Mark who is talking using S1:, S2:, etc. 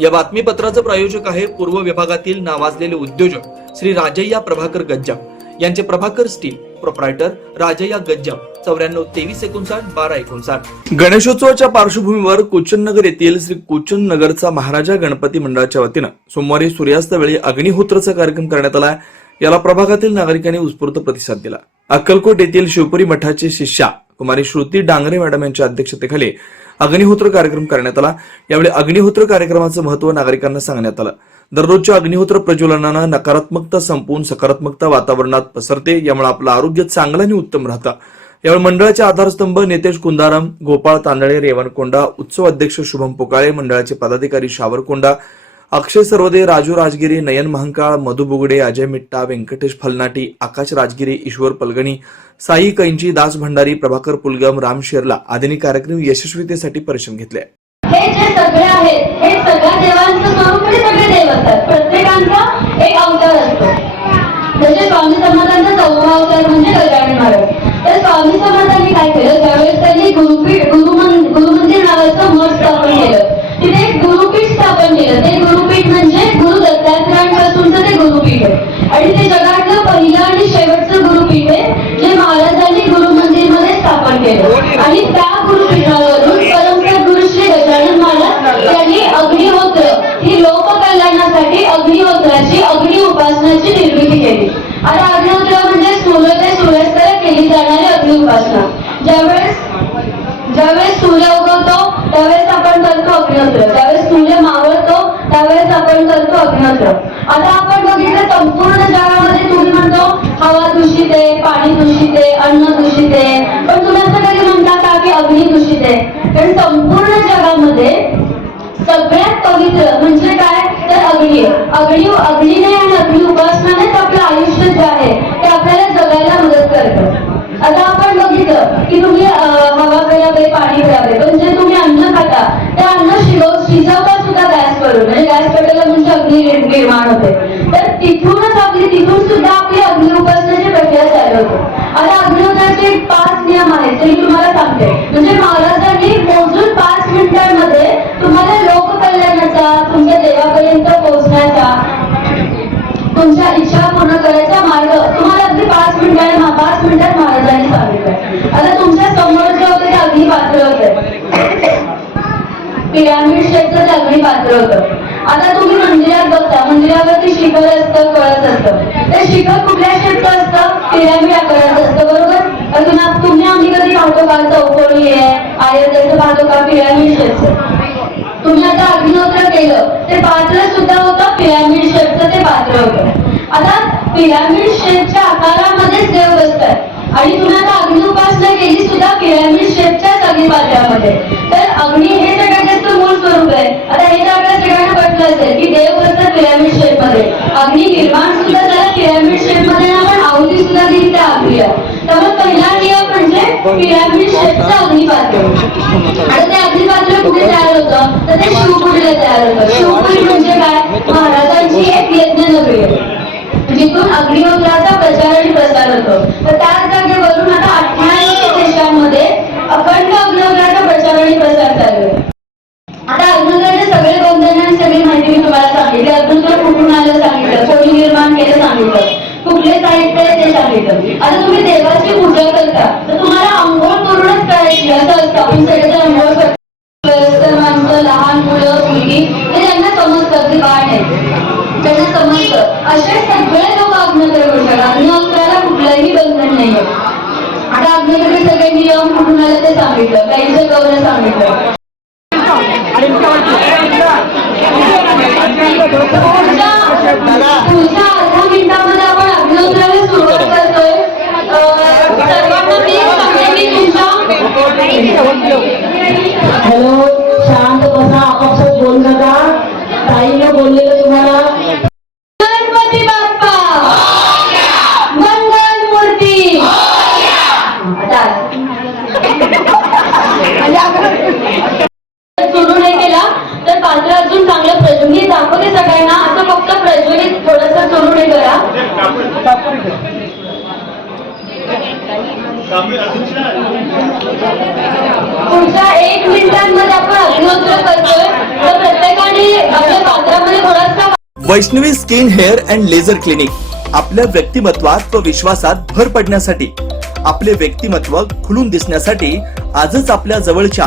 S1: या बातमीपत्राचं प्रायोजक आहे पूर्व विभागातील नावाजलेले उद्योजक श्री राजय्या प्रभाकर गज्जाम. यांचे प्रभाकर स्टील प्रोप्रायटर राजय्या गज्जाम. चौऱ्याण्णव तेवीस एकोणसाठ बारा एकोणसाठ. गणेशोत्सवाच्या पार्श्वभूमीवर कुचननगर येथील श्री कुचन नगरचा महाराजा गणपती मंडळाच्या वतीनं सोमवारी सूर्यास्त वेळी अग्निहोत्राचा कार्यक्रम करण्यात आला याला प्रभागातील नागरिकांनी उत्स्फूर्त प्रतिसाद दिला. अक्कलकोट येथील शिवपुरी मठाचे शिष्या कुमारी श्रुती डांगरे मॅडम यांच्या अध्यक्षतेखाली अग्निहोत्र कार्यक्रम करण्यात आला. यावेळी अग्निहोत्र कार्यक्रमाचं महत्त्व नागरिकांना सांगण्यात आलं. दररोजच्या अग्निहोत्र प्रज्वलनानं नकारात्मकता संपवून सकारात्मकता वातावरणात पसरते यामुळे आपलं आरोग्य चांगलं आणि उत्तम राहतं. यावेळी मंडळाचे आधारस्तंभ नितेश कुंदाराम गोपाळ तांदळे रेवणकोंडा उत्सव अध्यक्ष शुभम पोकाळे मंडळाचे पदाधिकारी शावरकोंडा अक्षय सर्वदे राजू राजगिरी नयन महांकाळ मधु बुगडे अजय मिट्टा व्यंकटेश फलनाटी आकाश राजगिरी ईश्वर पलगणी साई कैंची दास भंडारी प्रभाकर पुलगम राम शेरला आदींनी कार्यक्रम यशस्वीतेसाठी परिश्रम घेतले.
S2: हे जे सगळे आहेत हे सगळ्या देवांचं स्वरूप सगळे देव असतात प्रत्येकांचा एक अवतार असतो. जसे स्वामी समर्थांचा चौथा अवतार म्हणजे गजानन महाराज. तर स्वामी काय केलं? त्यावेळेस त्यांनी गुरुपीठ गुरुमं गुरुमंदिर नावाचं मठ स्थापन केलं तिथे एक गुरुपीठ स्थापन केलं ते गुरुपीठ म्हणजे गुरु दत्तात्रयांपासूनचं ते गुरुपीठ आहे. आणि ते जगातलं पहिलं आणि शेवटचं गुरुपीठ आहे जे महाराजांनी गुरुमंदिरमध्ये स्थापन केलं. आणि त्या गुरुपीठावरून परमपूज्य गुरु श्री गजानन महाराज यांनी अग्निहोत्र ही लोककल्याणासाठी अग्निहोत्राची अग्नि उपासनाची निर्मिती केली. आता अग्निहोत्र म्हणजे सूर्य ते सूर्यास्ताला केली जाणारी अग्नि उपासना ज्यावेळेस ज्यावेळेस सूर्य उगवतो त्यावेळेस आपण करतो अग्निहोत्र ज्यावेळेस सूर्य मावळतो त्यावेळेस आपण करतो अग्निहोत्र आता आपण बघितलं संपूर्ण जगामध्ये तुम्ही म्हणतो हवा दूषित आहे पाणी दूषित आहे अन्न दूषित आहे. पण तुम्ही असं कधी म्हणता का की अग्नी दूषित आहे? कारण संपूर्ण जगामध्ये सगळ्यात पवित्र म्हणजे काय? तर अग्नी आहे. अग्नी अग्नीने आणि अग्नी उपास आपलं आयुष्य जे आहे ते आपल्याला जगायला मदत करतं आता आपण बघितलं की तुम्ही अं, हवा प्यावे पाणी प्यावे पण जे तुम्ही अन्न खाता ते अन्न शिजव शिजवता सुद्धा गॅस वरून म्हणजे गॅस पेटवला म्हणजे अग्नी निर्- निर्माण होते. तर तिथूनच आपली तिथून सुद्धा आपली अग्निउपासनाची प्रक्रिया चालू होते. आता अग्निउपासनाचे पाच नियम आहेत. ते मी तुम्हाला सांगते. म्हणजे महाराजांनी मोजून पाच मिनिटांमध्ये तुम्हाला लोककल्याणाचा तुमच्या देवापर्यंत पोहोचण्याचा तुमच्या इच्छा पूर्ण करायचा मार्ग तुम्हाला अगदी पाच मिनिटांनी पाच मिनिटात महाराजांनी सांगितलं. आता तुमच्यासमोर जे होते ते अग्निपात्र होते. पिरामिड शेपचं ते अग्निपात्र होतं. आता तुम्ही मंदिरात बघता मंदिरावरती शिखर असतं कळस असतं. ते शिखर कुठल्या शेपचं असतं? पिरामिड आकाराचं असतं बरोबर? अजून तुम्ही आम्ही कधी पाहतो का चौकोनी आहे आयताचं पाहतो का पिरामिड शेपचं तुम्ही आता अग्निहोत्र केलं ते पात्र सुद्धा होतं पिरामिड शेपचं ते पात्र होतं. आता पिरामिड शेपच्या आकारामध्येच देव बसतात आणि तुम्ही आता अग्निउपासना केली सुद्धा पिरामिड मध्ये अग्नी निर्माण सुद्धा त्याला पिरॅमिड शेपमध्ये आपण आहुती सुद्धा दिली त्या अग्नीला. त्यामुळे पहिला नियम म्हणजे पिरॅमिड शेपचं अग्निपात्र. आणि ते अग्निपात्र कुठे तयार होतं? तर ते शिवपुरीला तयार होतं? शिवपुरी म्हणजे काय? महाराजांची एक यज्ञ नगरी आहे. जिथून अग्निहोत्राचा प्रचार आणि प्रसार होतो. तर त्याच जागेवरून आता अठ्ठावीस देशांमध्ये अखंड अग्निहोत्राचा प्रचार आणि प्रसार चालू आहे आता अग्निहोत्राचे सगळे बंधन आणि सगळी माहिती सांगितले अजून सांगितली अग्निहोत्र कुठून आलं सांगितलं कोणी निर्माण केलं सांगितलं कुठले साहित्य आहे ते सांगितलं. आता तुम्ही देवाची पूजा करता तर तुम्हाला आंघोळ करूनच करायची असं असतं. आपण सगळेजण आंघोळ करतो. माणसं लहान मुलं मुलगी हे त्यांना समजतं की बाण आहे त्यांना समजतं. असे सगळे लोक अग्निहोत्र करू शकतात अग्निहोत्राला कुठलंही बंधन नाही आता अग्निहोत्राचे सगळे नियम कुठून आले ते सांगितलं. काहींचं गौरव सांगितलं. पुढच्या पुढच्या अर्धा मिनिटामध्ये चांगलं दाखवली सगळ्यांना असं फक्त प्रज्वलित थोडस सुरू नाही करा. पुढच्या एक मिनिटांमध्ये आपण अग्निहोत्र करतोय. तर प्रत्येकाने आपल्या
S1: Vaishnavi skin hair and laser clinic आपल्या व्यक्तिमत्वात व विश्वासात भर पडण्यासाठी आपले व्यक्तिमत्व खुलून दिसण्यासाठी आजच आपल्या जवळच्या